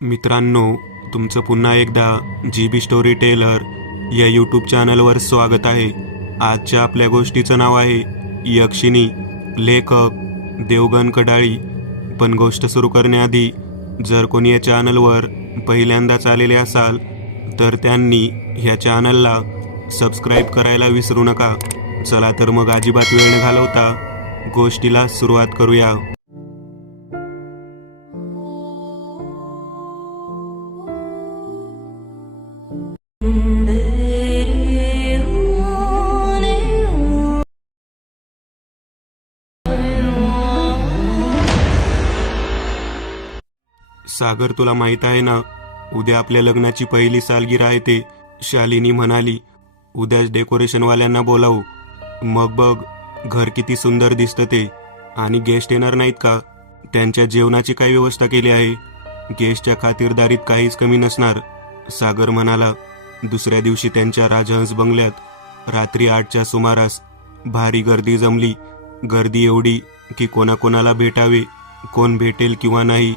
मित्रांनो, तुमचं पुन्हा एकदा GB स्टोरी टेलर या यूट्यूब चॅनलवर स्वागत आहे. आजच्या आपल्या गोष्टीचं नाव आहे यक्षिणी. लेखक देवगण कडाळी. पण गोष्ट सुरू करण्याआधी जर कोणी या चॅनलवर पहिल्यांदाच आलेले असाल तर त्यांनी ह्या चॅनलला सबस्क्राईब करायला विसरू नका. चला तर मग अजिबात वेळ न घालवता गोष्टीला सुरुवात करूया. सागर, तुला माहित आहे ना, उद्या आपल्या लग्नाची पहिली सालगिरह आहे ते. शालिनी म्हणाली. उद्याच डेकोरेशनवाल्यांना बोलावू. मग बघ घर किती सुंदर दिसतं ते. आणि गेस्ट येणार नाहीत का? त्यांच्या जेवणाची काय व्यवस्था केली आहे? गेस्टच्या खातिरदारीत काहीच कमी नसणार, सागर म्हणाला. दुसऱ्या दिवशी त्यांच्या राजहंस बंगल्यात रात्री 8च्या सुमारास भारी गर्दी जमली. गर्दी एवढी की कोणाकोणाला भेटावे, कोण भेटेल किंवा नाही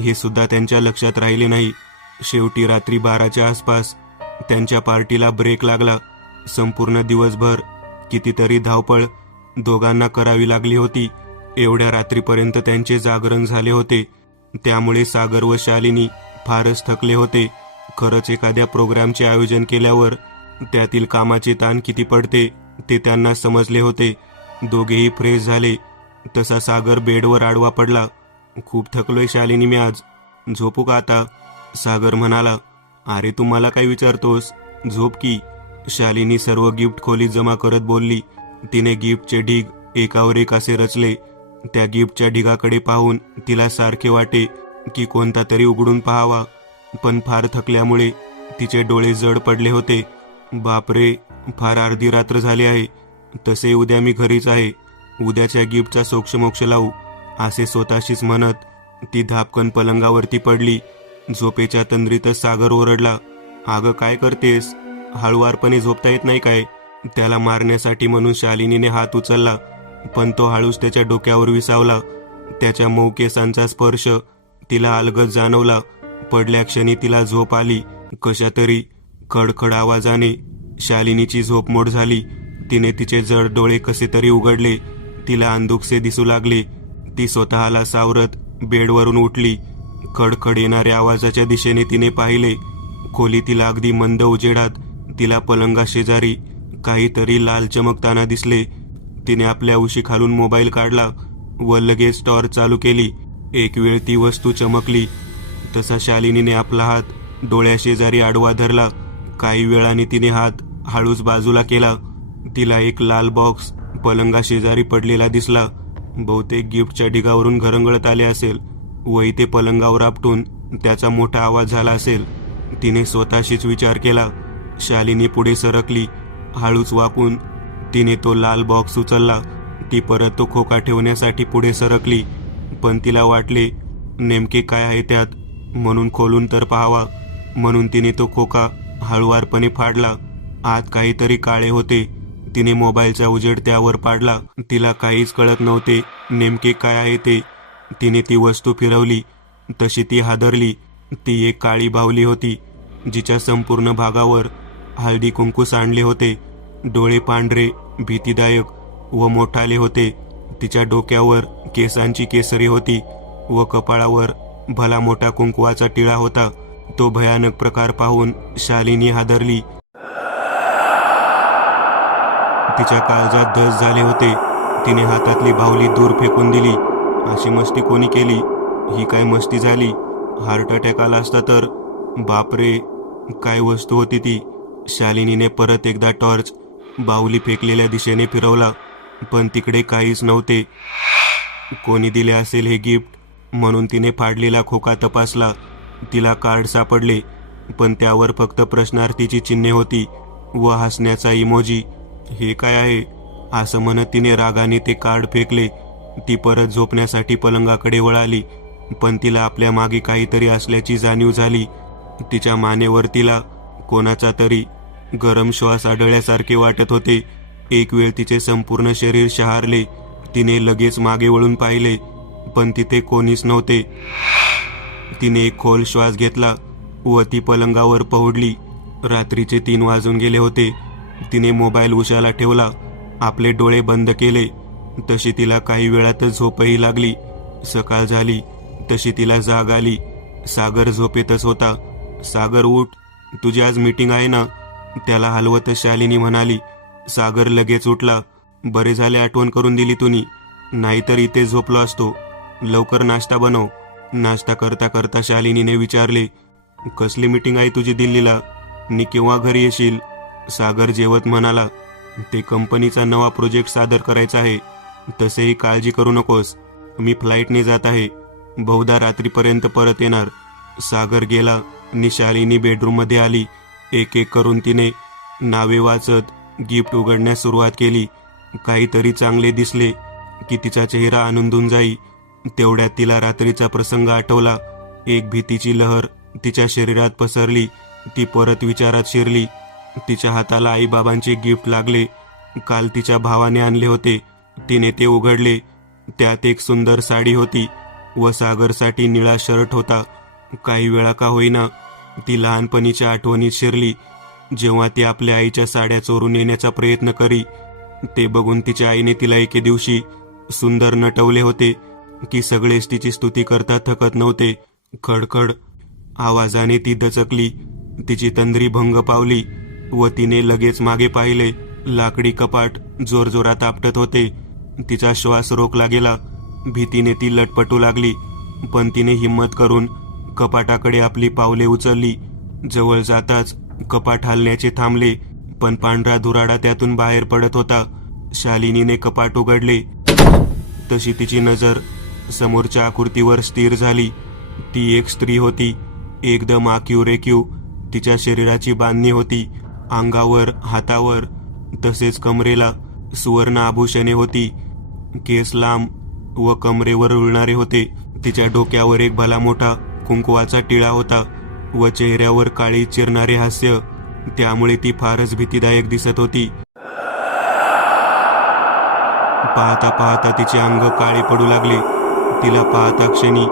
हे सुद्धा त्यांच्या लक्षात राहिले नाही. शेवटी रात्री 12च्या आसपास त्यांच्या पार्टीला ब्रेक लागला. संपूर्ण दिवसभर कितीतरी धावपळ दोघांना करावी लागली होती. एवढ्या रात्रीपर्यंत त्यांचे जागरण झाले होते. त्यामुळे सागर व शालिनी फारच थकले होते. खरंच एखाद्या प्रोग्रामचे आयोजन केल्यावर त्यातील कामाचे ताण किती पडते ते त्यांना समजले होते. दोघेही फ्रेश झाले. तसा सागर बेडवर आडवा पडला. खूप थकलोय शालिनी मी आज, झोपू का आता? सागर म्हणाला. अरे तू मला काय विचारतोस, झोप की, शालिनी सर्व गिफ्ट खोलीत जमा करत बोलली. तिने गिफ्टचे ढीग एकावर एक असे रचले. त्या गिफ्टच्या ढिगाकडे पाहून तिला सारखे वाटे की कोणता तरी उघडून पाहावा, पण फार थकल्यामुळे तिचे डोळे जड पडले होते. बापरे, फार अर्धी रात्र झाली आहे. तसे उद्या मी घरीच आहे. उद्याच्या गिफ्टचा सोक्षमोक्ष लावू, असे स्वतःशीच म्हणत ती धापकन पलंगावरती पडली. झोपेच्या तंद्रीतच सागर ओरडला. अगं काय करतेस? हळुवारपणे झोपता येत नाही काय? त्याला मारण्यासाठी म्हणून शालिनीने हात उचलला, पण तो हळूच त्याच्या डोक्यावर विसावला. त्याच्या मऊ केसांचा स्पर्श तिला अलगद जाणवला. पडल्या क्षणी तिला झोप आली. कशा तरी खडखड आवाजाने शालिनीची झोप मोड झाली. तिने तिचे जड डोळे कसे तरी उघडले. तिला अंधुकसे दिसू लागले. ती स्वतःला सावरत बेडवरून उठली. खडखड येणाऱ्या आवाजाच्या दिशेने तिने पाहिले. खोलीतील अगदी मंद उजेडात तिला पलंगा शेजारी काहीतरी लाल चमकताना दिसले. तिने आपल्या उशी खालून मोबाईल काढला व लगेच टॉर्च चालू केली. एक वेळ ती वस्तू चमकली. तसा शालिनीने आपला हात डोळ्याशेजारी आडवा धरला. काही वेळाने तिने हात हळूच बाजूला केला. तिला एक लाल बॉक्स पलंगा शेजारी पडलेला दिसला. बहुतेक गिफ्टच्या ढिगावरून घरंगळत आले असेल व इथे पलंगावर आपटून त्याचा मोठा आवाज झाला असेल, तिने स्वतःशीच विचार केला. शालिनी पुढे सरकली. हळूच वाकून तिने तो लाल बॉक्स उचलला. ती परत तो खोका ठेवण्यासाठी पुढे सरकली, पण तिला वाटले नेमके काय आहे त्यात, म्हणून खोलून तर पाहावा. म्हणून तिने तो खोका हळुवारपणे फाडला. आत काहीतरी काळे होते. तिने मोबाईलचा उजेड त्यावर पाडला. तिला काहीच कळत नव्हते नेमके काय आहे ते. तिने ती वस्तू फिरवली तशी ती हादरली. ती एक काळी बाहुली होती, जिच्या संपूर्ण भागावर हळदी कुंकू सांडले होते. डोळे पांढरे, भीतीदायक व मोठाले होते. तिच्या डोक्यावर केसांची केसरी होती व कपाळावर भला मोठा कुंकवाचा टिळा होता. तो भयानक प्रकार पाहून शालिनी हादरली. तिच्या काळजात धस झाले होते. तिने हातातली बाहुली दूर फेकून दिली. अशी मस्ती कोणी केली? ही काय मस्ती झाली? हार्ट अटॅक आला असता तर? बापरे, काय वस्तू होती ती? शालिनीने परत एकदा टॉर्च बाहुली फेकलेल्या दिशेने फिरवला, पण तिकडे काहीच नव्हते. कोणी दिले असेल हे गिफ्ट म्हणून तिने फाडलेला खोका तपासला. तिला कार्ड सापडले, पण त्यावर फक्त प्रश्नार्थीची चिन्हे होती व हसण्याचा इमोजी. हे काय आहे असं म्हणत तिने रागाने ते कार्ड फेकले. ती परत झोपण्यासाठी पलंगाकडे वळाली, पण तिला आपल्या मागे काहीतरी असल्याची जाणीव झाली. तिच्या मानेवर तिला कोणाचा तरी गरम श्वास आढळल्यासारखे वाटत होते. एक वेळ तिचे संपूर्ण शरीर शहारले. तिने लगेच मागे वळून पाहिले, पण तिथे कोणीच नव्हते. तिने एक खोल श्वास घेतला व ती पलंगावर पहुडली. रात्रीचे 3 वाजून गेले होते. तिने मोबाईल उशाला ठेवला, आपले डोळे बंद केले. तशी तिला काही वेळातच झोपही लागली. सकाळ झाली तशी तिला जाग आली. सागर झोपेतच होता. सागर उठ, तुझी आज मीटिंग आहे ना? त्याला हलवतच शालिनी म्हणाली. सागर लगेच उठला. बरे झाले आठवण करून दिली तुम्ही, नाहीतर इथे झोपलो असतो. लवकर नाश्ता बनव. नाश्ता करता करता शालिनीने विचारले, कसली मीटिंग आहे तुझी दिल्लीला? नि केव्हा घरी येशील? सागर जेवत म्हणाला, ते कंपनीचा नवा प्रोजेक्ट सादर करायचा आहे. तसेही काळजी करू नकोस, मी फ्लाईटने जात आहे. बहुधा रात्रीपर्यंत परत येणार. सागर गेला आणि शालिनी बेडरूममध्ये आली. एक एक करून तिने नावे वाचत गिफ्ट उघडण्यास सुरुवात केली. काहीतरी चांगले दिसले की तिचा चेहरा आनंदून जाई. तेवढ्यात तिला रात्रीचा प्रसंग आठवला. एक भीतीची लहर तिच्या शरीरात पसरली. ती परत विचारात शिरली. तिच्या हाताला आईबाबांचे गिफ्ट लागले. काल तिच्या भावाने आणले होते. तिने ते उघडले. त्यात एक सुंदर साडी होती व सागरसाठी निळा शर्ट होता. काही वेळा का होईना ती लहानपणीच्या आठवणीत शिरली, जेव्हा ती आपल्या आईच्या साड्या चोरून येण्याचा प्रयत्न करी. ते बघून तिच्या आईने तिला एके दिवशी सुंदर नटवले होते की सगळेच तिची स्तुती करता थकत नव्हते. खडखड आवाजाने ती दचकली. तिची तंद्री भंग पावली व तिने लगेच मागे पाहिले. लाकडी कपाट जोरजोरात आपटत होते. तिचा श्वास रोखला गेला. भीतीने ती लटपटू लागली, पण तिने हिम्मत करून कपाटाकडे आपली पावले उचलली. जवळ जाताच कपाट हलण्याचे थांबले, पण पांढरा धुराडा त्यातून बाहेर पडत होता. शालिनीने कपाट उघडले तशी तिची नजर समोरच्या आकृतीवर स्थिर झाली. ती एक स्त्री होती, एकदम आखीव रेखीव. तिच्या शरीराची बांधणी होती. अंगावर, हातावर तसेच कमरेला सुवर्ण आभूषणे होती. केस लांब व कमरेवर उलणारे होते. तिच्या डोक्यावर एक भला मोठा कुंकवाचा टिळा होता व चेहऱ्यावर काळी चिरणारे हास्य. त्यामुळे ती फारच भीतीदायक दिसत होती. पाहता पाहता तिचे अंग काळे पडू लागले. तिला पाहता क्षणी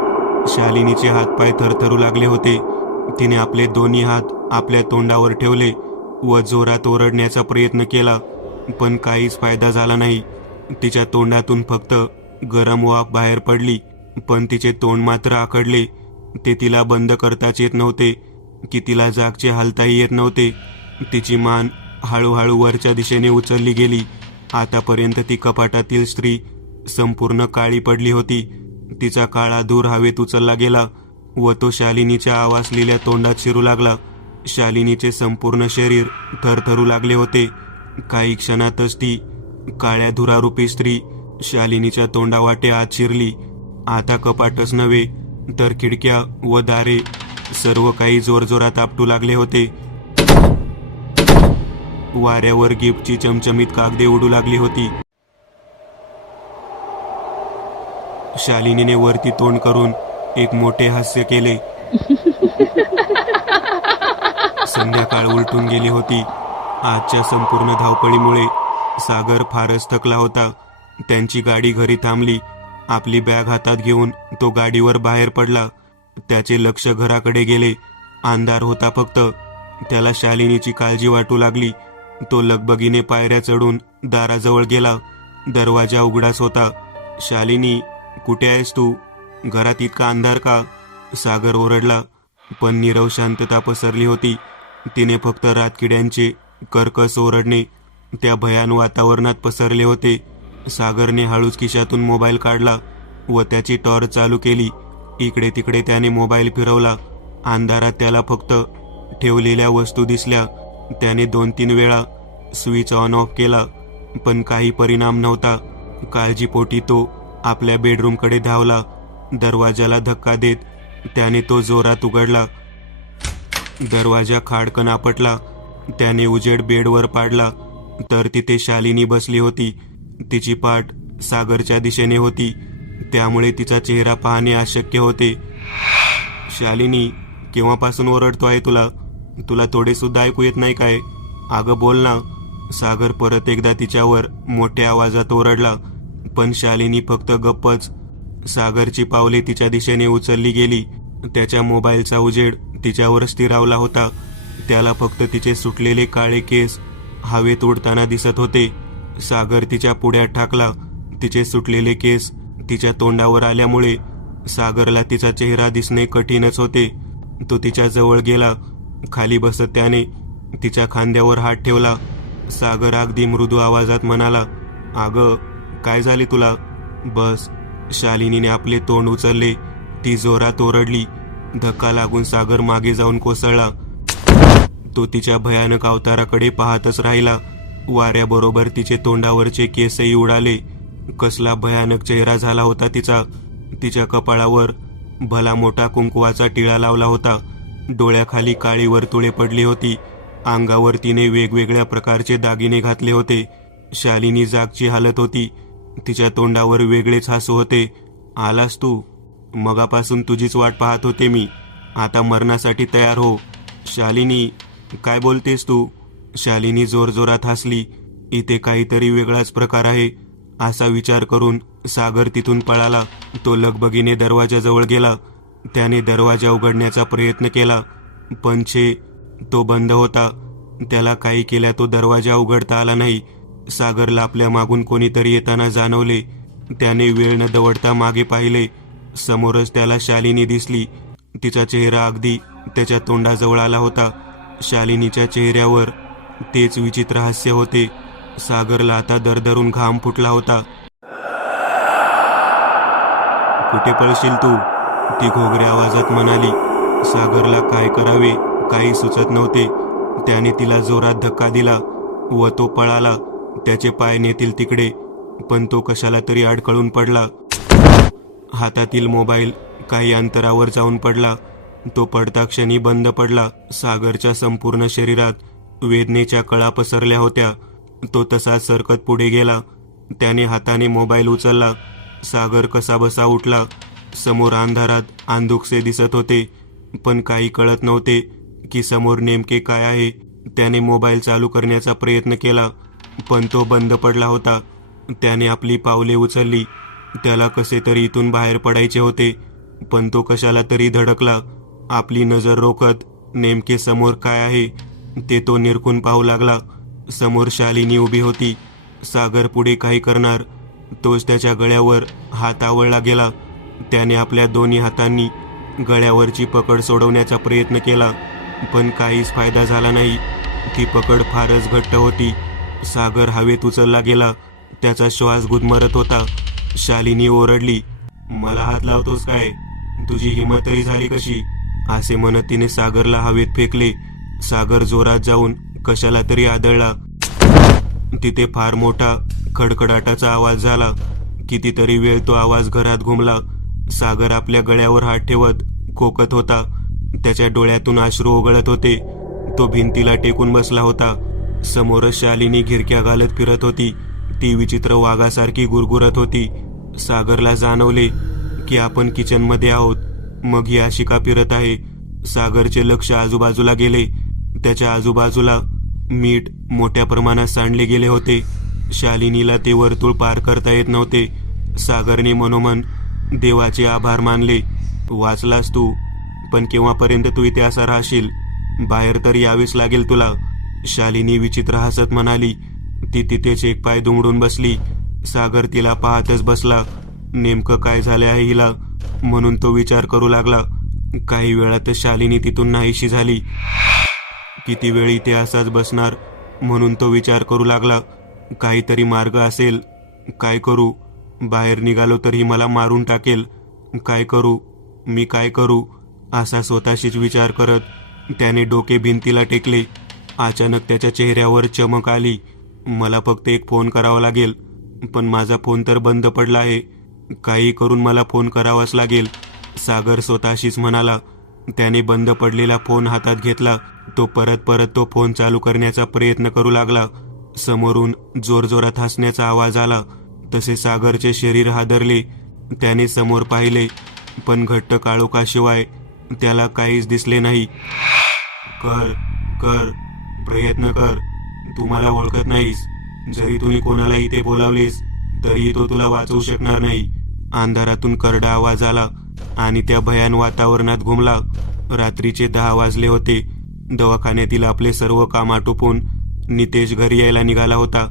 शालिनीचे हातपाय थरथरू लागले होते. तिने आपले दोन्ही हात आपल्या तोंडावर ठेवले व जोरात ओरडण्याचा प्रयत्न केला, पण काहीच फायदा झाला नाही. तिच्या तोंडातून फक्त गरम वाफ बाहेर पडली, पण तिचे तोंड मात्र आखडले. ते तिला बंद करताच येत नव्हते की तिला जागचे हालताही येत नव्हते. तिची मान हळूहळू वरच्या दिशेने उचलली गेली. आतापर्यंत ती कपाटातील स्त्री संपूर्ण काळी पडली होती. तिचा काळा धूर हवेत उचलला गेला व तो शालिनीच्या आवासलेल्या तोंडात शिरू लागला. शालिनीचे संपूर्ण शरीर थरथरू लागले होते. काही क्षणातच ती काळ्या धुरारूपी स्त्री शालिनीच्या तोंडावाटे आत शिरली. आता कपाटच नव्हे तर खिडक्या व दारे सर्व काही जोरजोरात आपटू लागले होते. वाऱ्यावर गिफ्टची चमचमीत कागदे उडू लागली होती. शालिनीने वरती तोंड करून एक मोठे हास्य केले. संध्याकाळ उलटून गेली होती. आजच्या संपूर्ण धावपळीमुळे सागर फारच थकला होता. त्यांची गाडी घरी थांबली. आपली बॅग हातात घेऊन तो गाडीवर बाहेर पडला. त्याचे लक्ष घराकडे गेले. अंधार होता फक्त. त्याला शालिनीची काळजी वाटू लागली. तो लगबगीने पायऱ्या चढून दाराजवळ गेला. दरवाजा उघडाच होता. शालिनी, कुठे आहेस तू? घरात इतका अंधार का? सागर ओरडला, पण नीरव शांतता पसरली होती. तिने फक्त रातकिड्यांचे कर्कश ओरडणे त्या भयान वातावरणात पसरले होते. सागरने हळूच खिशातून मोबाईल काढला व त्याची टॉर्च चालू केली. इकडे तिकडे त्याने मोबाईल फिरवला. अंधारात त्याला फक्त ठेवलेल्या वस्तू दिसल्या. त्याने 2-3 वेळा स्विच ऑन ऑफ केला, पण काही परिणाम नव्हता. काळजीपोटी तो आपल्या बेडरूमकडे धावला. दरवाजाला धक्का देत त्याने तो जोरात उघडला. दरवाजा खाडकन आपटला. त्याने उजेड बेडवर पाडला तर तिथे शालिनी बसली होती. तिची पाठ सागरच्या दिशेने होती, त्यामुळे तिचा चेहरा पाहणे अशक्य होते. शालिनी, केव्हापासून ओरडतो आहे तुला? तुला थोडे सुद्धा ऐकू येत नाही काय? अगं बोल ना. सागर परत एकदा तिच्यावर मोठ्या आवाजात ओरडला, पण शालिनी फक्त गप्पच. सागरची पावले तिच्या दिशेने उचलली गेली. त्याच्या मोबाईलचा उजेड तिच्यावर स्थिरावला होता. त्याला फक्त तिचे सुटलेले काळे केस हवेत उडताना दिसत होते. सागर तिच्या पुढ्यात ठाकला. तिचे सुटलेले केस तिच्या तोंडावर आल्यामुळे सागरला तिचा चेहरा दिसणे कठीणच होते. तो तिच्या जवळ गेला. खाली बसत त्याने तिच्या खांद्यावर हात ठेवला. सागर अगदी मृदू आवाजात म्हणाला, "अगं, काय झाले तुला? बस." शालिनीने आपले तोंड उचलले. ती जोरात ओरडली. धक्का लागून सागर मागे जाऊन कोसळला. तो तिच्या भयानक अवताराकडे पाहतच राहिला. वाऱ्याबरोबर तिचे तोंडावरचे केसही उडाले. कसला भयानक चेहरा झाला होता तिचा. तिच्या कपाळावर भला मोठा कुंकवाचा टिळा लावला होता. डोळ्याखाली काळी वर्तुळे पडली होती. अंगावर तिने वेगवेगळ्या प्रकारचे दागिने घातले होते. शालिनी जागची हालत होती. तिच्या तोंडावर वेगळेच हसू होते. "आलास तू? मगापासून तुझीच वाट पाहत होते मी. आता मरणासाठी तयार हो." "शालिनी, काय बोलतेस तू?" शालिनी जोरजोरात हसली. इथे काहीतरी वेगळाच प्रकार आहे असा विचार करून सागर तिथून पळाला. तो लगबगीने दरवाजाजवळ गेला. त्याने दरवाजा उघडण्याचा प्रयत्न केला, पण तो बंद होता. त्याला काही केल्या तो दरवाजा उघडता आला नाही. सागरला आपल्या मागून कोणीतरी येताना जाणवले. त्याने वेळ न दवडता मागे पाहिले. समोरच त्याला शालिनी दिसली. तिचा चेहरा अगदी त्याच्या तोंडाजवळ आला होता. शालिनीच्या चेहऱ्यावर तेच विचित्र हास्य होते. सागरला आता दरदरून घाम फुटला होता. "कुठे पळशील तू?" ती घोगऱ्या आवाजात म्हणाली. सागरला काय करावे काही सुचत नव्हते. त्याने तिला जोरात धक्का दिला व तो पळाला. त्याचे पाय नेतील तिकडे, पण तो कशाला तरी अडखळून पडला. हातातील मोबाईल काही अंतरावर जाऊन पडला. तो पडता क्षणी बंद पडला. सागरच्या संपूर्ण शरीरात वेदनेच्या कळा पसरल्या होत्या. तो तसाच सरकत पुढे गेला. त्याने हाताने मोबाईल उचलला. सागर कसाबसा उठला. समोर अंधारात अंधुकसे दिसत होते, पण काही कळत नव्हते की समोर नेमके काय आहे. त्याने मोबाईल चालू करण्याचा प्रयत्न केला, पण तो बंद पडला होता. त्याने आपली पावले उचलली. त्याला कसे तरी इथून बाहेर पडायचे होते, पण तो कशाला तरी धडकला. आपली नजर रोखत नेमके समोर काय आहे ते तो निरखून पाहू लागला. समोर शालिनी उभी होती. सागर पुढे काही करणार तोच त्याच्या गळ्यावर हात आवळला गेला. त्याने आपल्या दोन्ही हातांनी गळ्यावरची पकड सोडवण्याचा प्रयत्न केला, पण काहीच फायदा झाला नाही. ती पकड फारच घट्ट होती. सागर हवेत उचलला गेला. त्याचा श्वास गुदमरत होता. शालिनी ओरडली, "मला हात लावतोस काय? तुझी हिंमत तरी झाली कशी?" असे म्हणत तिने सागरला हवेत फेकले. सागर जोरात जाऊन कशाला तरी आदळला. तिथे फार मोठा खडखडाटाचा आवाज झाला. कितीतरी वेळ तो आवाज घरात घुमला. सागर आपल्या गळ्यावर हात ठेवत खोकत होता. त्याच्या डोळ्यातून अश्रू ओघळत होते. तो भिंतीला टेकून बसला होता. समोरच शालिनी घिरक्या घालत फिरत होती. ती विचित्र वाघासारखी गुरगुरत होती. सागरला जाणवले की आपण किचनमध्ये आहोत, मग ही अशी का फिरत आहे. सागरचे लक्ष आजूबाजूला गेले. त्याच्या आजूबाजूला मीठ मोठ्या प्रमाणात सांडले गेले होते. शालिनीला ते वर्तुळ पार करता येत नव्हते. सागरने मनोमन देवाचे आभार मानले. "वाचलास तू, पण केव्हापर्यंत तू इथे असा राहशील? बाहेर तर यावेच लागेल तुला." शालिनी विचित्र हसत म्हणाली. ती तिथेच एक पाय दुमडून बसली. सागर तिला पाहतच बसला. नेमकं काय झाले आहे हिला म्हणून तो विचार करू लागला. काही वेळातच शालिनी तिथून नाहीशी झाली. किती वेळ इथे असाच बसणार म्हणून तो विचार करू लागला. काहीतरी मार्ग असेल. काय करू? बाहेर निघालो तर ही मला मारून टाकेल. काय करू? मी काय करू? असा स्वतःशीच विचार करत त्याने डोके भिंतीला टेकले. अचानक त्याच्या चेहऱ्यावर चमक आली. "मला फक्त एक फोन करावा लागेल, पण माझा फोन तर बंद पडला आहे. काही करून मला फोन करावाच लागेल." सागर स्वतःशीच म्हणाला. त्याने बंद पडलेला फोन हातात घेतला. तो परत तो फोन चालू करण्याचा प्रयत्न करू लागला. समोरून जोरजोरात हसण्याचा आवाज आला. तसे सागरचे शरीर हादरले. त्याने समोर पाहिले, पण घट्ट काळोखाशिवाय त्याला काहीच दिसले नाही. कर कर प्रयत्न कर. तू मला ओळखत नाहीस. जरी तुम्ही कोणाला इथे बोलावलेस तरी तो तुला वाचवू शकणार नाही." अंधारातून करडा आवाज आला. आणि त्या भयान वातावरणात घुमला. रात्रीचे 10 वाजले होते. दवाखान्यातील आपले सर्व काम आटोपून नितेश घरी यायला निघाला होता.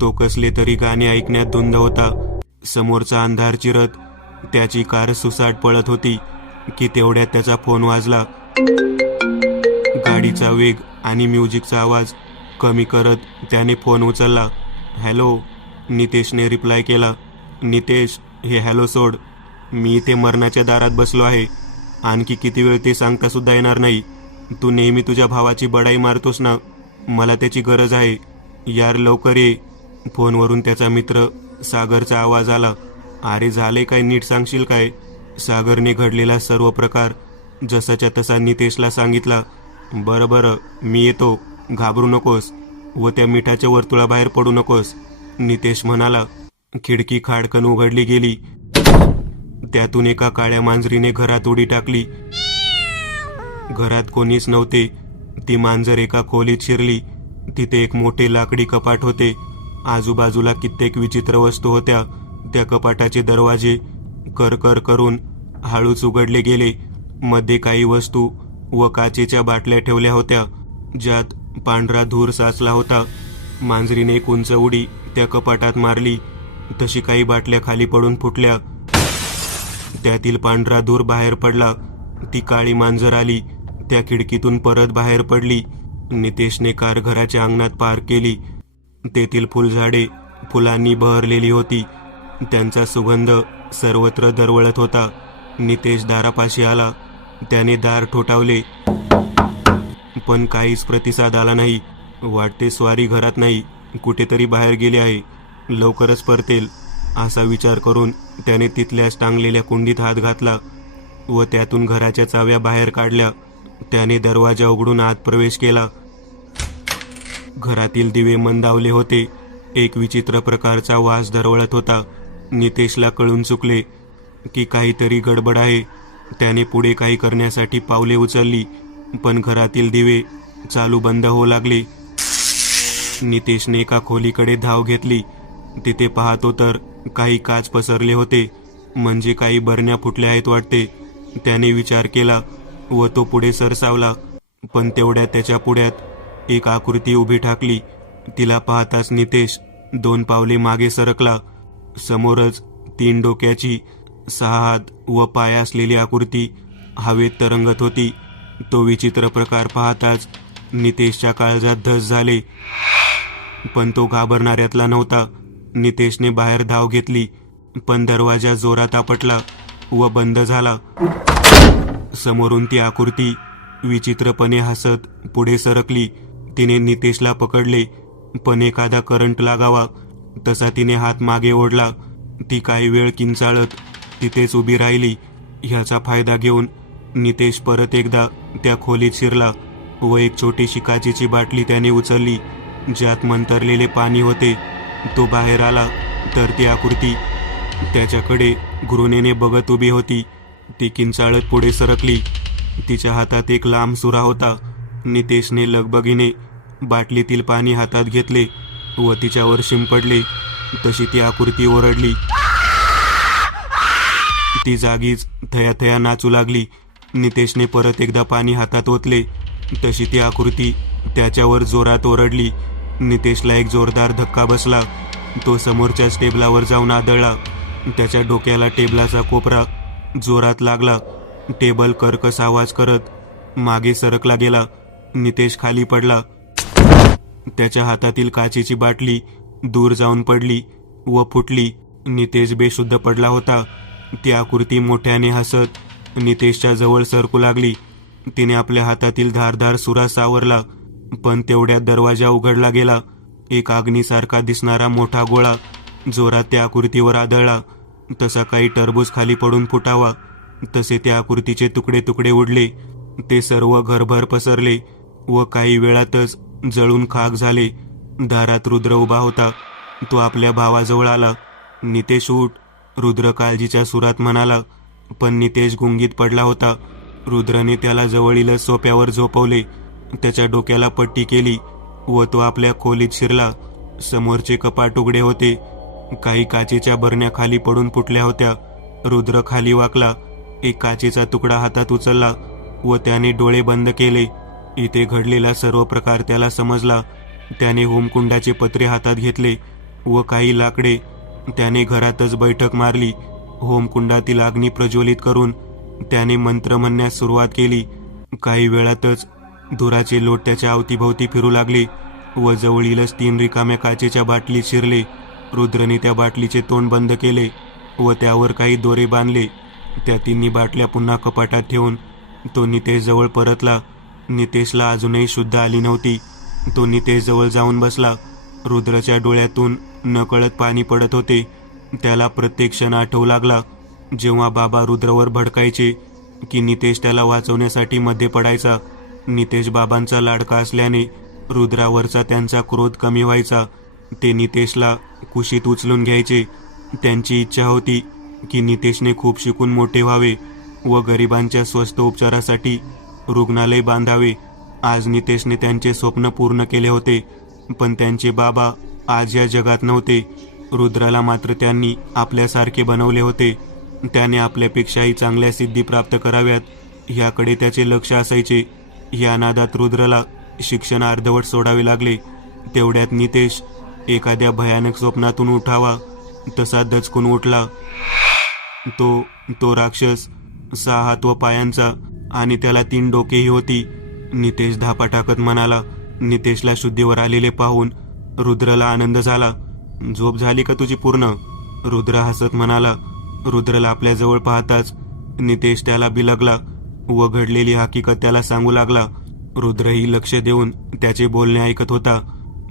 तो कसले तरी गाणे ऐकण्यात धुंद होता. समोरचा अंधार चिरत त्याची कार सुसाट पळत होती की तेवढ्यात त्याचा फोन वाजला. गाडीचा वेग आणि म्युझिकचा आवाज कमी करत त्याने फोन उचलला. हॅलो, नितेशने रिप्लाय केला. नितेश, हे हॅलो सोड. मी इथे मरणाच्या दारात बसलो आहे. आणखी किती वेळ ते सांगता सुद्धा येणार नाही. तू नेहमी तुझ्या भावाची बडाई मारतोस ना, मला त्याची गरज आहे. यार लवकर ये. फोनवरून त्याचा मित्र सागरचा आवाज आला. अरे झाले काय, नीट सांगशील काय? सागरने घडलेला सर्व प्रकार जसाच्या तसा नितेशला सांगितला. बरं मी येतो, घाबरू नकोस व त्या मिठाच्या वर्तुळाबाहेर पडू नकोस, नितेश म्हणाला. खिडकी खाडकन उघडली गेली. त्यातून एका काळ्या मांजरीने घरात उडी टाकली. घरात कोणीच नव्हते. ती मांजर एका खोलीत शिरली. तिथे एक मोठे लाकडी कपाट होते. आजूबाजूला कित्येक विचित्र वस्तू होत्या. त्या कपाटाचे दरवाजे कर करून हळूच उघडले गेले. मध्ये काही वस्तू व काचेच्या बाटल्या ठेवल्या होत्या ज्यात पांढरा धूर साचला होता. मांजरीने एक उंच उडी त्या कपाटात मारली तशी काही बाटल्या खाली पडून फुटल्या. त्यातील पांढरा धूर बाहेर पडला. ती काळी मांजर आली. त्या खिडकीतून परत बाहेर पडली. नितेशने कार घराच्या अंगणात पार्क केली. तेथील फुलझाडे फुलांनी बहरलेली होती. त्यांचा सुगंध सर्वत्र दरवळत होता. नितेश दारापाशी आला. त्याने दार ठोठावले पण काहीच प्रतिसाद आला नाही. वाटते स्वारी घरात नाही, कुठेतरी बाहेर गेले आहे, लवकरच परतेल असा विचार करून त्याने तिथल्याच टांगलेल्या कुंडीत हात घातला व त्यातून घराच्या चाव्या बाहेर काढल्या. त्याने दरवाजा उघडून आत प्रवेश केला. घरातील दिवे मंदावले होते. एक विचित्र प्रकारचा वास दरवळत होता. नितेशला कळून चुकले की काहीतरी गडबड आहे. त्याने पुढे काही करण्यासाठी पावले उचलली पण घरातील दिवे चालू बंद होऊ लागले. नितेशने एका खोलीकडे धाव घेतली. तिथे पाहतो तर काही काच पसरले होते. म्हणजे काही बरण्या फुटल्या आहेत वाटते. त्याने विचार केला व तो पुढे सरसावला. पण तेवढ्यात त्याच्या पुढ्यात एक आकृती उभी ठाकली. तिला पाहताच नितेश 2 पावले मागे सरकला. समोरच 3 डोक्याची 6 हात व पाय असलेली आकृती हवेत तरंगत होती. तो विचित्र प्रकार पाहताच नितेशच्या काळजात धस झाले. पण तो घाबरणाऱ्यातला नव्हता. नितेशने बाहेर धाव घेतली पण दरवाजा जोरात आपटला व बंद झाला. समोरून ती आकृती विचित्रपणे हसत पुढे सरकली. तिने नितेशला पकडले पण एखादा करंट लागावा तसा तिने हात मागे ओढला. ती काही वेळ किंचाळत तिथेच उभी राहिली. ह्याचा फायदा घेऊन नितेश परत एकदा त्या खोलीत शिरला व एक छोटीशी काचेची बाटली त्याने उचलली ज्यात मंतरलेले पाणी होते. तो बाहेर आला तर ती आकृती त्याच्याकडे घृणेने बघत उभी होती. ती किंचाळत पुढे सरकली. तिच्या हातात एक लांब सुरा होता. नितेशने लगबगीने बाटलीतील पाणी हातात घेतले व तिच्यावर शिंपडले. तशी ती आकृती ओरडली. ती जागीच थया नाचू लागली. नितेशने परत एकदा पाणी हातात ओतले. तशी ती आकृती त्याच्यावर जोरात ओरडली. नितेशला एक जोरदार धक्का बसला. तो समोरच्याच टेबलावर जाऊन आदळला. त्याच्या डोक्याला टेबलाचा कोपरा जोरात लागला. टेबल कर्कश आवाज करत मागे सरकला गेला. नितेश खाली पडला. त्याच्या हातातील काचेची बाटली दूर जाऊन पडली व फुटली. नितेश बेशुद्ध पडला होता. ती आकृती मोठ्याने हसत नितेशच्या जवळ सरकू लागली. तिने आपल्या हातातील धारदार सुरा सावरला पण तेवढ्यात दरवाजा उघडला गेला. एक अग्नीसारखा दिसणारा मोठा गोळा जोरात त्या आकृतीवर आदळला. तसा काही टरबूज खाली पडून फुटावा तसे त्या आकृतीचे तुकडे तुकडे उडले. ते सर्व घरभर पसरले व काही वेळातच जळून खाक झाले. दारात रुद्र उभा होता. तो आपल्या भावाजवळ आला. नितेश उठ, रुद्र काळजीच्या सुरात म्हणाला. पण नितेश गुंगीत पडला होता. रुद्रने त्याला जवळीलच सोप्यावर झोपवले. त्याच्या डोक्याला पट्टी केली व तो आपल्या खोलीत शिरला. समोरचे कपाट उघडे होते. काही काचेच्या बरण्या खाली पडून फुटल्या होत्या. रुद्र खाली वाकला. एक काचेचा तुकडा हातात उचलला व त्याने डोळे बंद केले. इथे घडलेला सर्व प्रकार त्याला समजला. त्याने होमकुंडाचे पत्रे हातात घेतले व काही लाकडे त्याने घरातच बैठक मारली. होमकुंडातील अग्नी प्रज्वलित करून त्याने मंत्र म्हणण्यास सुरुवात केली. काही वेळातच धुराचे लोट त्याच्या अवतीभोवती फिरू लागले व जवळीलच 3 रिकाम्या काचेच्या बाटलीत शिरले. रुद्रने त्या बाटलीचे तोंड बंद केले व त्यावर काही दोरे बांधले. त्या 3 बाटल्या पुन्हा कपाटात ठेवून तो नितेश जवळ परतला. नितेशला अजूनही शुद्ध आली नव्हती. तो नितेश जवळ जाऊन बसला. रुद्रच्या डोळ्यातून नकळत पाणी पडत होते. त्याला प्रत्येक क्षण आठवू लागला जेव्हा बाबा रुद्रवर भडकायचे की नितेश त्याला वाचवण्यासाठी मध्ये पडायचा. नितेश बाबांचा लाडका असल्याने रुद्रावरचा त्यांचा क्रोध कमी व्हायचा. ते नितेशला कुशीत उचलून घ्यायचे. त्यांची इच्छा होती की नितेशने खूप शिकून मोठे व्हावे व गरिबांच्या स्वस्त उपचारासाठी रुग्णालय बांधावे. आज नितेशने त्यांचे स्वप्न पूर्ण केले होते, पण त्यांचे बाबा आज या जगात नव्हते. रुद्राला मात्र त्यांनी आपल्यासारखे बनवले होते. त्याने आपल्यापेक्षाही चांगल्या सिद्धी प्राप्त कराव्यात याकडे त्याचे लक्ष असायचे. या नादात रुद्रला शिक्षण अर्धवट सोडावे लागले. तेवढ्यात नितेश एखाद्या भयानक स्वप्नातून उठावा तसा दचकून उठला. तो राक्षस 6 हात व पायांचा आणि त्याला 3 डोकेही होती. नितेश धापा टाकत म्हणाला. नितेशला शुद्धीवर आलेले पाहून रुद्रला आनंद झाला. झोप झाली का तुझी पूर्ण? रुद्र हसत म्हणाला. रुद्रला आपल्याजवळ पाहताच नितेश त्याला बिलगला व घडलेली हकीकत त्याला सांगू लागला. रुद्रही लक्ष देऊन त्याचे बोलणे ऐकत होता,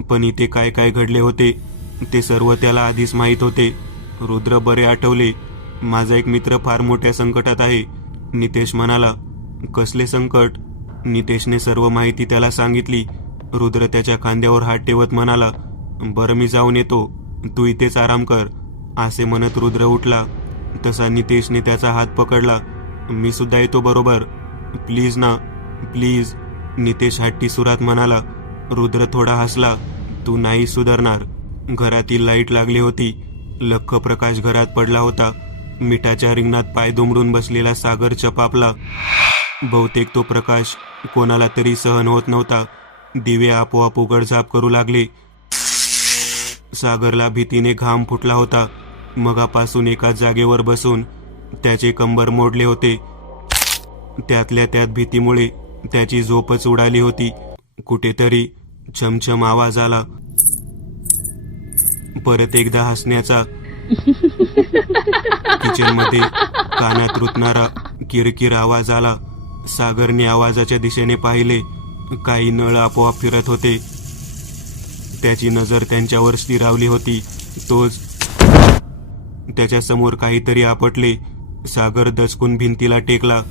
पण इथे काय काय घडले होते ते सर्व त्याला आधीच माहीत होते. रुद्र बरे आठवले. माझा एक मित्र फार मोठ्या संकटात आहे, नितेश म्हणाला. कसले संकट? नितेशने सर्व माहिती त्याला सांगितली. रुद्र त्याच्या खांद्यावर हात ठेवत म्हणाला. बरं, मी जाऊन येतो, तू इथेच आराम कर. असे म्हणत रुद्र उठला. तसा नितेशने त्याचा हात पकडला. मी सुद्धा येतो बरोबर, प्लीज ना, प्लीज, नितेश हट्टी सुरात म्हणाला. रुद्र थोडा हसला. तू नाही सुधारणार. घरातील लाईट लागली होती. लख्ख प्रकाश घरात पडला होता. मिठाच्या रिंगणात पाय दुमडून बसलेला सागर चपापला. बहुतेक तो प्रकाश कोणाला तरी सहन होत नव्हता. दिवे आपोआप उघडझाप करू लागले. सागरला भीतीने घाम फुटला होता. मगापासून एकाच जागेवर बसून त्याचे कंबर मोडले होते. त्यातल्या त्यात भीतीमुळे त्याची झोपच उडाली होती. कुठेतरी छमछम आवाज आला. परत एकदा हसण्याचा. किचनमध्ये कानात रुतणारा किरकिर आवाज आला. सागरने आवाजाच्या दिशेने पाहिले. काही नळ आपोआप फिरत होते. त्याची नजर त्यांच्यावर स्थिरावली होती. तोच त्याच्या समोर काहीतरी आपटले. सागर दचकून भिंतीला टेकला.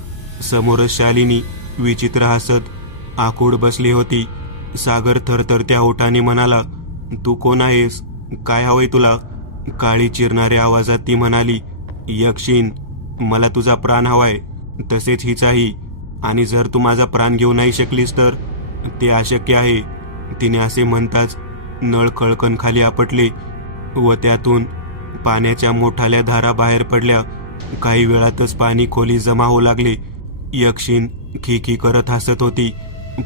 समोरच शालिनी विचित्र हसत आखूड बसली होती. सागर थरथरत्या ओठाने म्हणाला, तू कोण आहेस? काय हवंय तुला? काळी चिरणाऱ्या आवाजात ती म्हणाली, यक्षिन, मला तुझा प्राण हवाय, तसेच हिचाही. आणि जर तू माझा प्राण घेऊ नाही शकलीस तर? ते अशक्य आहे. तिने असे म्हणताच नळ खळकन खाली आपटले व त्यातून पाण्याच्या मोठाल्या धारा बाहेर पडल्या. काही वेळातच पाणी खोली जमा होऊ लागले. यक्षिन खी करत हसत होती.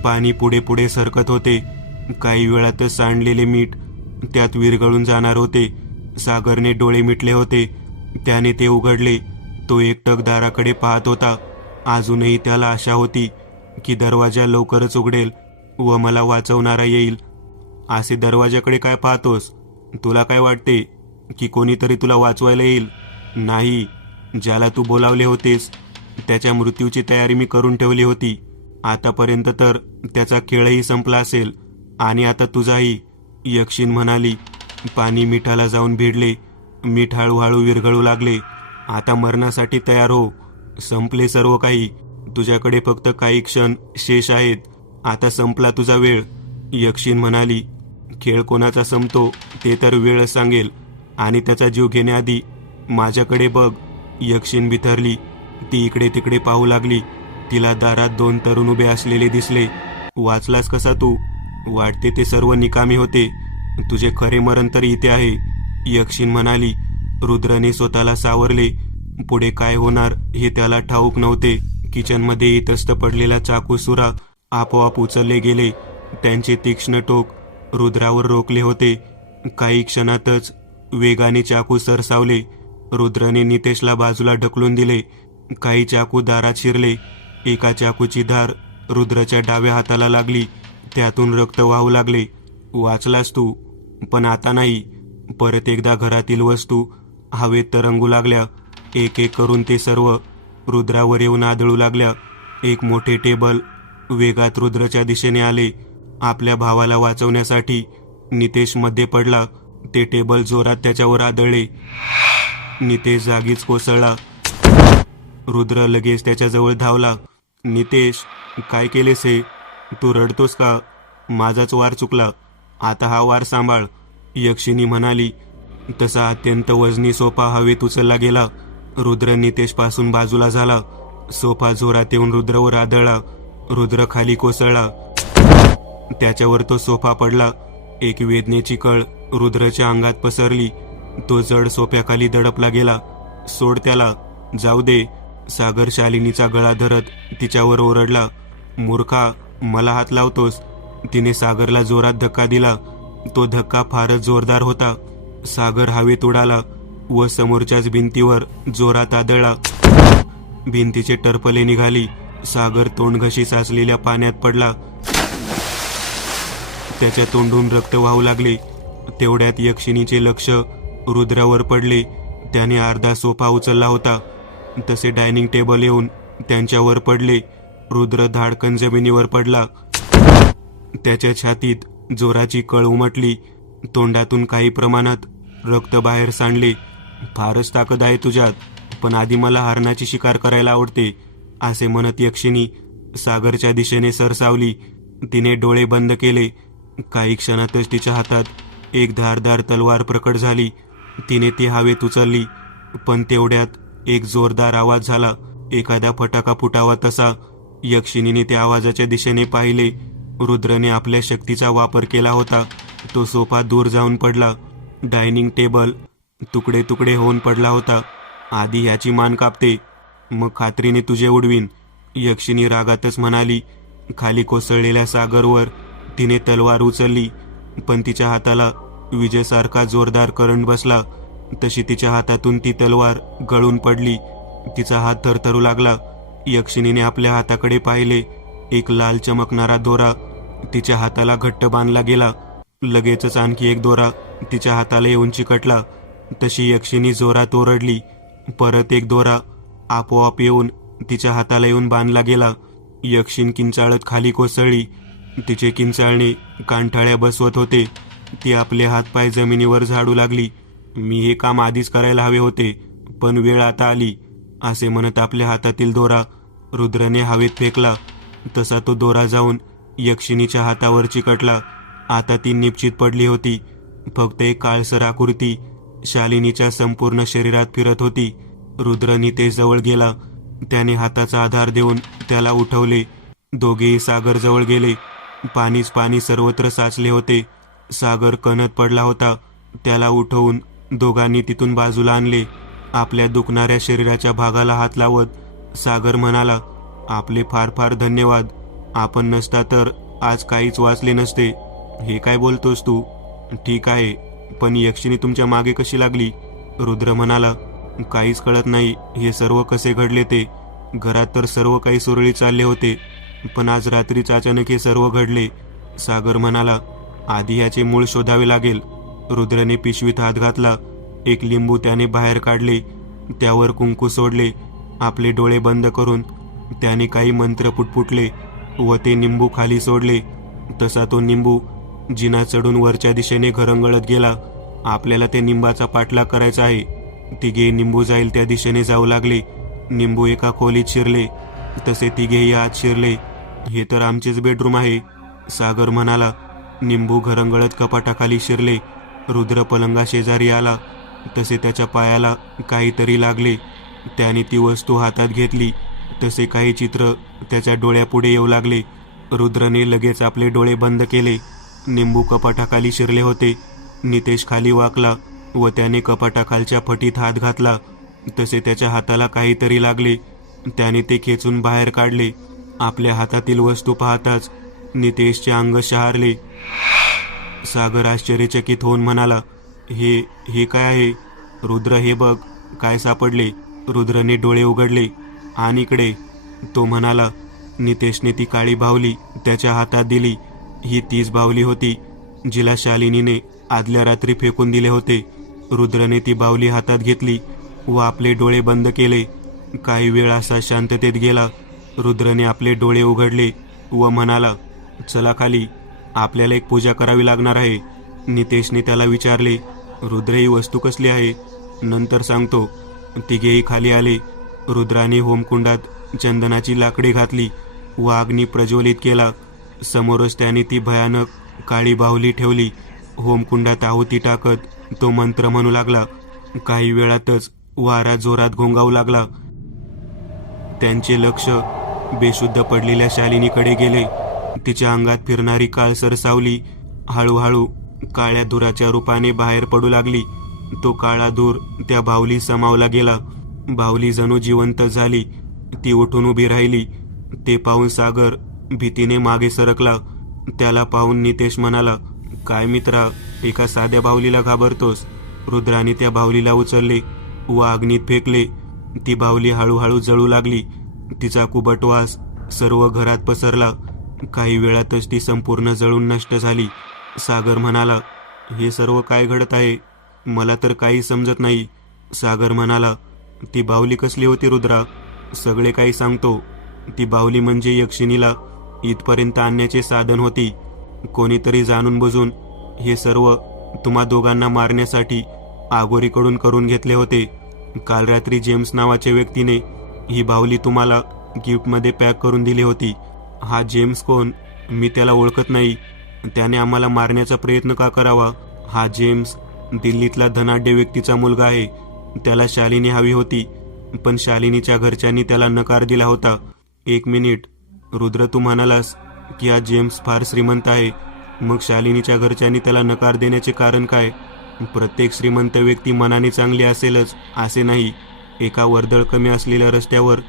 पाणी पुढे पुढे सरकत होते. काही वेळातच सांडलेले मीठ त्यात विरघळून जाणार होते. सागरने डोळे मिटले होते. त्याने ते उघडले. तो एकटक दाराकडे पाहत होता. अजूनही त्याला आशा होती की दरवाजा लवकरच उघडेल व मला वाचवणारा येईल. असे दरवाजाकडे काय पाहतोस? तुला काय वाटते की कोणीतरी तुला वाचवायला येईल? नाही. ज्याला तू बोलावले होतेस त्याच्या मृत्यूची तयारी मी करून ठेवली होती. आतापर्यंत तर त्याचा खेळही संपला असेल आणि आता तुझाही, यक्षिन म्हणाली. पाणी मिठाला जाऊन भिडले. मीठ हळूहळू विरघळू लागले. आता मरणासाठी तयार हो. संपले सर्व काही. तुझ्याकडे फक्त काही क्षण शेष आहेत. आता संपला तुझा वेळ, यक्षिन म्हणाली. खेळ कोणाचा संपतो ते तर वेळ सांगेल, आणि त्याचा जीव घेण्याआधी माझ्याकडे बघ. यक्षिन बिथरली. ती इकडे तिकडे पाहू लागली. तिला दारात 2 तरुण उभे असलेले दिसले. वाचलास कसा तू? वाटते ते सर्व निकामी होते. तुझे खरे मरण तर इथे आहे, यक्षिन म्हणाली. रुद्रने स्वतःला सावरले. पुढे काय होणार हे त्याला ठाऊक नव्हते. किचनमध्ये इतस्त पडलेला चाकू सुरा आपोआप उचलले गेले. त्यांचे तीक्ष्ण टोक रुद्रावर रोखले होते. काही क्षणातच वेगाने चाकू सरसावले. रुद्रने नितेशला बाजूला ढकलून दिले. काही चाकू दारात शिरले. एका चाकूची धार रुद्रच्या डाव्या हाताला लागली. त्यातून रक्त वाहू लागले. वाचलास तू, पण आता नाही. परत एकदा घरातील वस्तू हवेत तरंगू लागल्या. एक एक करून ते सर्व रुद्रावर येऊन आदळू लागल्या. एक मोठे टेबल वेगात रुद्रच्या दिशेने आले. आपल्या भावाला वाचवण्यासाठी नितेश मध्ये पडला. ते टेबल जोरात त्याच्यावर आदळले. नितेश जागीच कोसळला. रुद्र लगेच त्याच्याजवळ धावला. नितेश, काय केलेस हे? तू रडतोस का? माझाच वार चुकला, आता हा वार सांभाळ, यक्षिणी म्हणाली. तसा अत्यंत वजनी सोफा हवेत उचलला गेला. रुद्र नितेश पासून बाजूला झाला. सोफा जोरात येऊन रुद्रवर आदळला. रुद्र खाली कोसळला. त्याच्यावर तो सोफा पडला. एक वेदनेची कळ रुद्रच्या अंगात पसरली. तो जड सोफ्याखाली दडपला गेला. सोड त्याला, जाऊ दे. सागर शालिनीचा गळा धरत तिच्यावर ओरडला. मूर्खा, मला हात लावतोस? तिने सागरला जोरात धक्का दिला. तो धक्का फारच जोरदार होता. सागर हवेत उडाला व समोरच्याच भिंतीवर जोरात आदळला. भिंतीचे टरपले निघाली. सागर तोंडघशी साचलेल्या पाण्यात पडला. त्याच्या तोंडून रक्त वाहू लागले. तेवढ्यात यक्षिणीचे लक्ष रुद्रावर पडले. त्याने अर्धा सोफा उचलला होता. तसे डायनिंग टेबल येऊन त्यांच्यावर पडले. रुद्र धाडकन जमिनीवर पडला. त्याच्या छातीत जोराची कळ उमटली. तोंडातून काही प्रमाणात रक्त बाहेर सांडले. फारच ताकद आहे तुझ्यात, पण आधी मला हरणाची शिकार करायला आवडते, असे म्हणत यक्षिणी सागरच्या दिशेने सरसावली. तिने डोळे बंद केले. काही क्षणातच तिच्या हातात एक धारदार तलवार प्रकट झाली. तिने ती हवेत उचलली, पण तेवढ्यात एक जोरदार आवाज झाला. एखादा फटाका फुटावा तसा. यक्षिणीने त्या आवाजाच्या दिशेने पाहिले. रुद्रने आपल्या शक्तीचा वापर केला होता. तो सोफा दूर जाऊन पडला. डायनिंग टेबल तुकडे तुकडे होऊन पडला होता. आधी ह्याची मान कापते, मग खात्रीने तुझे उडवीन, यक्षिणी रागातच म्हणाली. खाली कोसळलेल्या सागरवर तिने तलवार उचलली, पण तिच्या हाताला विजेसारखा जोरदार करंट बसला. तशी तिच्या हातातून ती तलवार गळून पडली. तिचा हात थरथरू लागला. यक्षिणीने आपल्या हाताकडे पाहिले. एक लाल चमकणारा दोरा तिच्या हाताला घट्ट बांधला गेला. लगेचच आणखी एक दोरा तिच्या हाताला येऊन चिकटला. तशी यक्षिणी जोरात ओरडली. परत एक दोरा आपोआप येऊन तिच्या हाताला येऊन बांधला गेला. यक्षिण किंचाळत खाली कोसळली. तिचे किंचाळणे कांठाळ्या बसवत होते. ती आपले हातपाय जमिनीवर झाडू लागली. मी हे काम आधीच करायला हवे होते, पण वेळ आता आली, असे म्हणत आपल्या हातातील दोरा रुद्रने हवेत फेकला. तसा तो दोरा जाऊन यक्षिणीच्या हातावर चिकटला. आता ती निपचित पडली होती. फक्त एक काळसर आकृती शालिनीच्या संपूर्ण शरीरात फिरत होती. रुद्र नितेशजवळ गेला. त्याने हाताचा आधार देऊन त्याला उठवले. दोघेही सागरजवळ गेले. पाणीच पाणी सर्वत्र साचले होते. सागर कणत पडला होता. त्याला उठवून दोघांनी तिथून बाजूला आणले. आपल्या दुखणाऱ्या शरीराच्या भागाला हात लावत सागर म्हणाला, आपले फार फार धन्यवाद. आपण नसता तर आज काहीच वाचले नसते. हे काय बोलतोस तू? ठीक आहे, पण यक्षिणी तुमच्या मागे कशी लागली? रुद्र म्हणाला, काहीच कळत नाही हे सर्व कसे घडले ते. घरात तर सर्व काही सुरळीत चालले होते, पण आज रात्रीच अचानक हे सर्व घडले. सागर म्हणाला, आधी याचे मूळ शोधावे लागेल. रुद्रने पिशवीत हात घातला. एक लिंबू त्याने बाहेर काढले. त्यावर कुंकू सोडले. आपले डोळे बंद करून त्याने काही मंत्र पुटपुटले व ते निंबू खाली सोडले. तसा तो निंबू जिना चढून वरच्या दिशेने घरंगळत गेला. आपल्याला ते निंबाचा पाठलाग करायचा आहे. तिघे निंबू जाईल त्या दिशेने जाऊ लागले. निंबू एका खोलीत शिरले. तसे तिघेही आत शिरले. हे तर आमचेच बेडरूम आहे, सागर म्हणाला. निंबू घरंगळत कपाटाखाली शिरले. रुद्र पलंगा शेजारी आला. तसे त्याच्या पायाला काहीतरी लागले. त्याने ती वस्तू हातात घेतली. तसे काही चित्र त्याच्या डोळ्यापुढे येऊ लागले. रुद्रने लगेच आपले डोळे बंद केले. निंबू कपाटाखाली शिरले होते. नितेश खाली वाकला व त्याने कपाटाखालच्या फटीत हात घातला. तसे त्याच्या हाताला काहीतरी लागले. त्याने ते खेचून बाहेर काढले. आपल्या हातातील वस्तू पाहताच नितेशचे अंग शहारले. सागर आश्चर्यचकित होऊन म्हणाला, हे हे काय आहे? रुद्र, हे बघ, काय सापडले? रुद्रने डोळे उघडले. आणि इकडे, तो म्हणाला. नितेशने ती काळी बाहुली त्याच्या हातात दिली. ही तीच बाहुली होती जिला शालिनीने आदल्या रात्री फेकून दिले होते. रुद्रने ती बाहुली हातात घेतली व आपले डोळे बंद केले. काही वेळ असा शांततेत गेला. रुद्रने आपले डोळे उघडले व म्हणाला, चला खाली, आपल्याला एक पूजा करावी लागणार आहे. नितेशने त्याला विचारले, रुद्र, ही वस्तू कसली आहे? नंतर सांगतो. तिघेही खाली आले. रुद्राने होमकुंडात चंदनाची लाकडी घातली व अग्नी प्रज्वलित केला. समोरच त्याने ती भयानक काळी बाहुली ठेवली. होमकुंडात आहुती टाकत तो मंत्र म्हणू लागला. काही वेळातच वारा जोरात घोंगावू लागला. त्यांचे लक्ष बेशुद्ध पडलेल्या शालिनीकडे गेले. तिच्या अंगात फिरणारी काळसर सावली हळूहळू काळ्या धुराच्या रूपाने बाहेर पडू लागली. तो काळा धूर त्या बाहुली समावला गेला. बाहुली जणू जिवंत झाली. ती उठून उभी राहिली. ते पाहून सागर भीतीने मागे सरकला. त्याला पाहून नितेश म्हणाला, काय मित्रा, एका साध्या बाहुलीला घाबरतोस? रुद्राने त्या बाहुलीला उचलले व अग्नीत फेकले. ती बाहुली हळूहळू जळू लागली. तिचा कुबट वास सर्व घरात पसरला. काही वेळातच ती संपूर्ण जळून नष्ट झाली. सागर म्हणाला, हे सर्व काय घडत आहे? मला तर काही समजत नाही. सागर म्हणाला, ती बाहुली कसली होती रुद्रा? सगळे काही सांगतो. ती बाहुली म्हणजे यक्षिणीला इथपर्यंत आणण्याचे साधन होती. कोणीतरी जाणून बुजून हे सर्व तुम्हा दोघांना मारण्यासाठी आगोरीकडून करून घेतले होते. काल रात्री जेम्स नावाच्या व्यक्तीने ही बाहुली तुम्हाला गिफ्टमध्ये पॅक करून दिली होती. हा जेम्स कोण? मी त्याला ओळखत नाही. त्याने आम्हाला मारण्याचा प्रयत्न का करावा? हा जेम्स दिल्लीतला धनाढ्य व्यक्तीचा मुलगा आहे. त्याला शालिनी हवी होती, पण शालिनीच्या घरच्यांनी त्याला नकार दिला होता. एक मिनिट, रुद्र, तू म्हणालास की हा जेम्स फार श्रीमंत आहे. मग शालिनीच्या घरच्यांनी त्याला नकार देण्याचे कारण काय? प्रत्येक श्रीमंत व्यक्ती मनाने चांगली असेलच असे नाही. एका वर्दळ कमी असलेल्या रस्त्यावर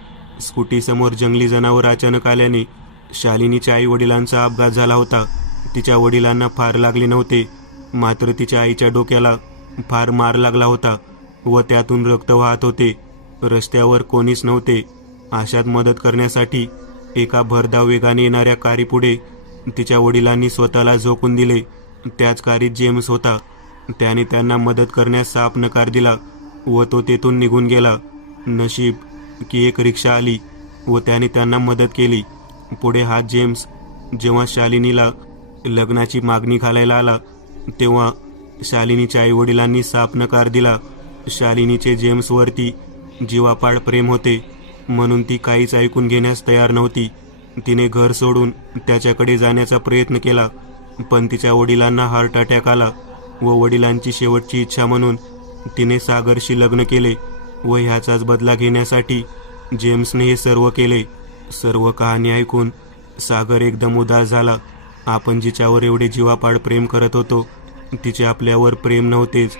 स्कूटीसमोर जंगली जनावर अचानक आल्याने शालिनीच्या आई वडिलांचा अपघात झाला होता. तिच्या वडिलांना फार लागले नव्हते, मात्र तिच्या आईच्या डोक्याला फार मार लागला होता व त्यातून रक्त वाहत होते. रस्त्यावर कोणीच नव्हते. अशात मदत करण्यासाठी एका भरधाव वेगाने येणाऱ्या कारीपुढे तिच्या वडिलांनी स्वतःला झोकून दिले. त्याच कारीत जेम्स होता. त्याने त्यांना मदत करण्यास साफ नकार दिला व तो तेथून निघून गेला. नशीब की एक रिक्षा आली व त्याने त्यांना मदत केली. पुढे हा जेम्स जेव्हा शालिनीला लग्नाची मागणी घालायला आला तेव्हा शालिनीच्या आई वडिलांनी साफ नकार दिला. शालिनीचे जेम्सवरती जीवापाड प्रेम होते, म्हणून ती काहीच ऐकून घेण्यास तयार नव्हती. तिने घर सोडून त्याच्याकडे जाण्याचा प्रयत्न केला, पण तिच्या वडिलांना हार्ट अटॅक आला व वडिलांची शेवटची इच्छा म्हणून तिने सागरशी लग्न केले व ह्याचाच बदला घेण्यासाठी जेम्सने हे सर्व केले. सर्व कहाणी ऐकून सागर एकदम उदास झाला. आपण जिच्यावर एवढे जीवापाड प्रेम करत होतो तिचे आपल्यावर प्रेम नव्हतेच.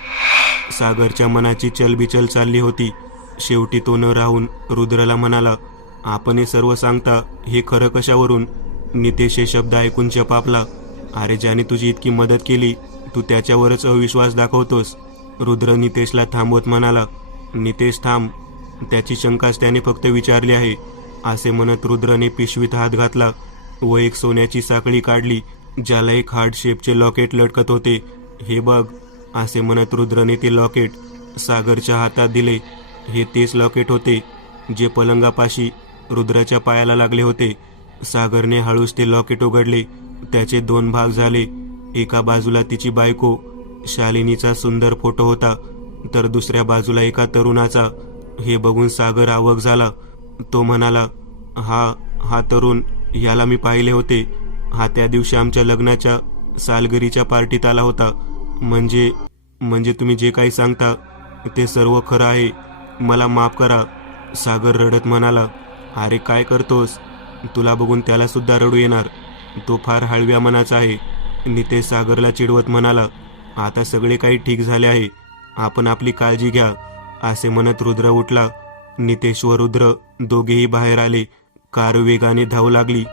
सागरच्या मनाची चलबिचल चालली होती. शेवटी तो न राहून रुद्रला म्हणाला, आपण हे सर्व सांगता हे खरं कशावरून? नितेश हे शब्द ऐकून चपापला. अरे, ज्याने तुझी इतकी मदत केली तू त्याच्यावरच अविश्वास दाखवतोस. रुद्र नितेशला थांबवत म्हणाला, नितेश थांब, त्याची शंकाच त्याने फक्त विचारली आहे. असे म्हणत रुद्रने पिशवीत हात घातला व एक सोन्याची साखळी काढली ज्याला एक हार्ट शेपचे लॉकेट लटकत होते. हे बघ, असे म्हणत रुद्रने ते लॉकेट सागरच्या हातात दिले. हे तेच लॉकेट होते जे पलंगापाशी रुद्राच्या पायाला लागले होते. सागरने हळूच ते लॉकेट उघडले. त्याचे दोन भाग झाले. एका बाजूला तिची बायको शालिनीचा सुंदर फोटो होता, तर दुसऱ्या बाजूला एका तरुणाचा. हे बघून सागर अवाक झाला. तो म्हणाला, हा तरुण, याला मी पाहिले होते. हा त्या दिवशी आमच्या लग्नाच्या सालगरीच्या पार्टीत आला होता. म्हणजे तुम्ही जे काही सांगता ते सर्व खरं आहे. मला माफ करा. सागर रडत म्हणाला, अरे काय करतोस? तुला बघून त्याला सुद्धा रडू येणार. तो फार हळव्या मनाचा आहे. नितेश सागरला चिडवत म्हणाला, आता सगळे काही ठीक झाले आहे. आपण आपली काळजी घ्या. असे म्हणत रुद्र उठला. नितेश व रुद्र दोघेही बाहेर आले. कार वेगाने धावू लागली.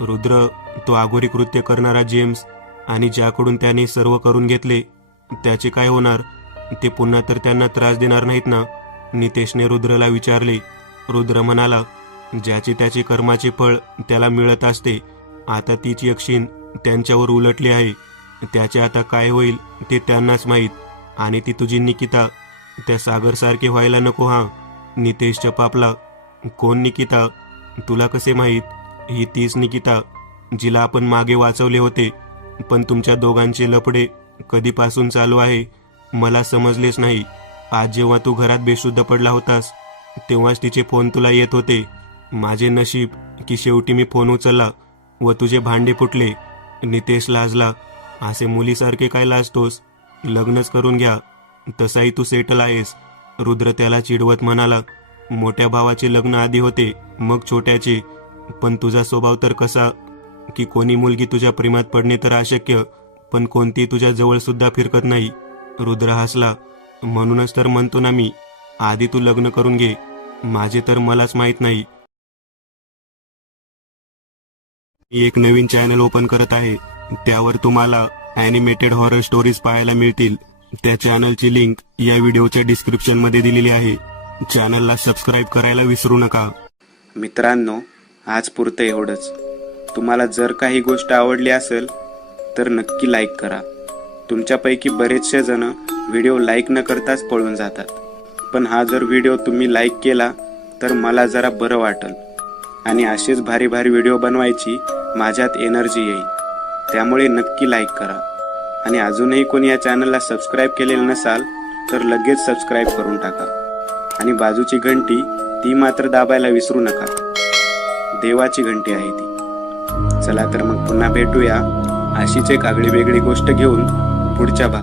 रुद्र, तो अघोरी कृत्य करणारा जेम्स आणि ज्याकडून त्याने सर्व करून घेतले, त्याचे काय होणार? ते पुन्हा तर त्यांना त्रास देणार नाहीत ना? नितेशने रुद्रला विचारले. रुद्र म्हणाला, ज्याची त्याची कर्माचे फळ त्याला मिळत असते. आता तीच यक्षिण त्यांच्यावर उलटली आहे. त्याचे आता काय होईल ते त्यांनाच माहीत. आणि ती तुझी निकिता त्या सागरसारखे व्हायला नको. हा, नितेश चपापला. कोण निकिता? तुला कसे माहीत? ही तीच निकिता जिला आपण मागे वाचवले होते. पण तुमच्या दोघांचे लफडे कधीपासून चालू आहे मला समजलेच नाही. आज जेव्हा तू घरात बेशुद्ध पडला होतास तेव्हाच तिचे फोन तुला येत होते. माझे नशीब की शेवटी मी फोन उचलला व तुझे भांडे फुटले. नितेश लाजला. असे मुलीसारखे काय लाजतोस? लग्नच करून घ्या, तसाही तू सेटल आहेस. रुद्र त्याला चिडवत म्हणाला. मोठ्या भावाचे लग्न आधी होते, मग छोट्याचे. पण तुझा स्वभाव तर कसा की कोणी मुलगी तुझ्या प्रेमात पडणे तर अशक्य, पण कोणती तुझ्या जवळ सुद्धा फिरकत नाही. रुद्र हसला. म्हणूनच तर म्हणतो ना मी, आधी तू लग्न करून घे. माझे तर मलाच माहीत नाही. मी एक नवीन चॅनल ओपन करत आहे. त्यावर तुम्हाला ॲनिमेटेड हॉरर स्टोरीज पाहायला मिळतील. त्या चॅनलची लिंक या व्हिडिओच्या डिस्क्रिप्शन मध्ये दिलेली आहे. चॅनलला सबस्क्राईब करायला विसरू नका. मित्रांनो, आज पुरतं एवढंच. तुम्हाला जर काही गोष्ट आवडली असेल तर नक्की लाईक करा. तुमच्यापैकी बरेचसे जण व्हिडिओ लाईक न करताच पळून जातात. पण हा जर व्हिडिओ तुम्ही लाईक केला तर मला जरा बरं वाटेल आणि असेच भारी भारी व्हिडिओ बनवायची माझ्यात एनर्जी येईल. त्यामुळे नक्की लाईक करा. आणि अजूनही कोणी या चॅनलला सबस्क्राईब केलेलं नसाल तर लगेच सबस्क्राईब करून टाका. आणि बाजूची घंटी ती मात्र दाबायला विसरू नका. देवाची घंटी आहे ती. चला तर मग पुन्हा भेटूया अशीच एक आगळी वेगळी गोष्ट घेऊन पुढच्या भागात.